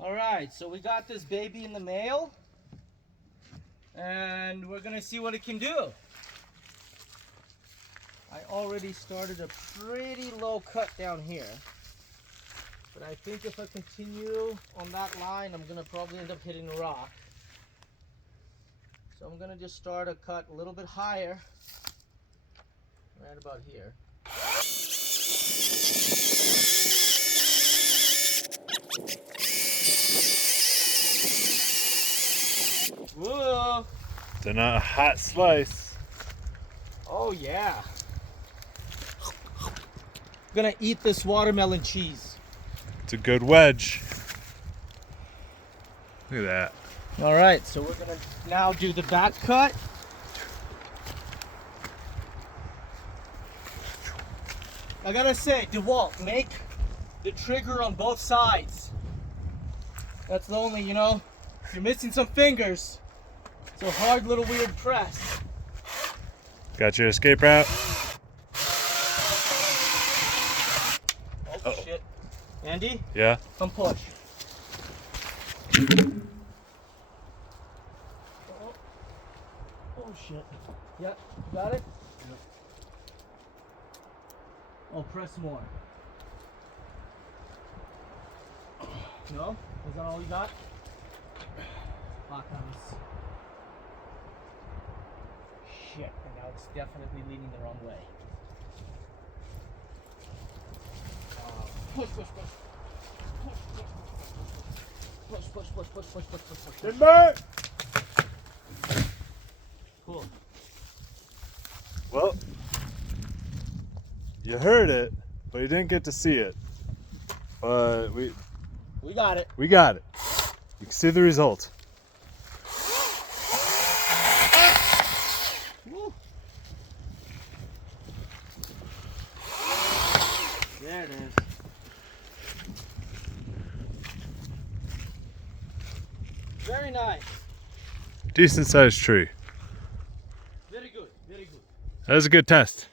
All right, so we got this baby in the mail, and we're gonna see what it can do. I already started a pretty low cut down here, but I think if I continue on that line, I'm gonna probably end up hitting a rock. So I'm gonna just start a cut a little bit higher, right about here. Whoa! Then a hot slice. Oh yeah. Gonna eat this watermelon cheese. It's a good wedge. Look at that. All right, so we're gonna now do the back cut. I gotta say, DeWalt, make the trigger on both sides. That's the only, you're missing some fingers. It's a hard little weird press. Got your escape route? Oh, shit. Andy? Yeah? Come push. Oh shit. Yeah, you got it? Yep. Oh, press more. No? Is that all you got? Blockhouse. Shit, and now it's definitely leaning the wrong way. Push, push, push. Push. Timber! Cool. Well, you heard it, but you didn't get to see it. But We got it. we got it. You can see the result. Woo. There it is. Very nice. Decent sized tree. Very good. Very good. That was a good test.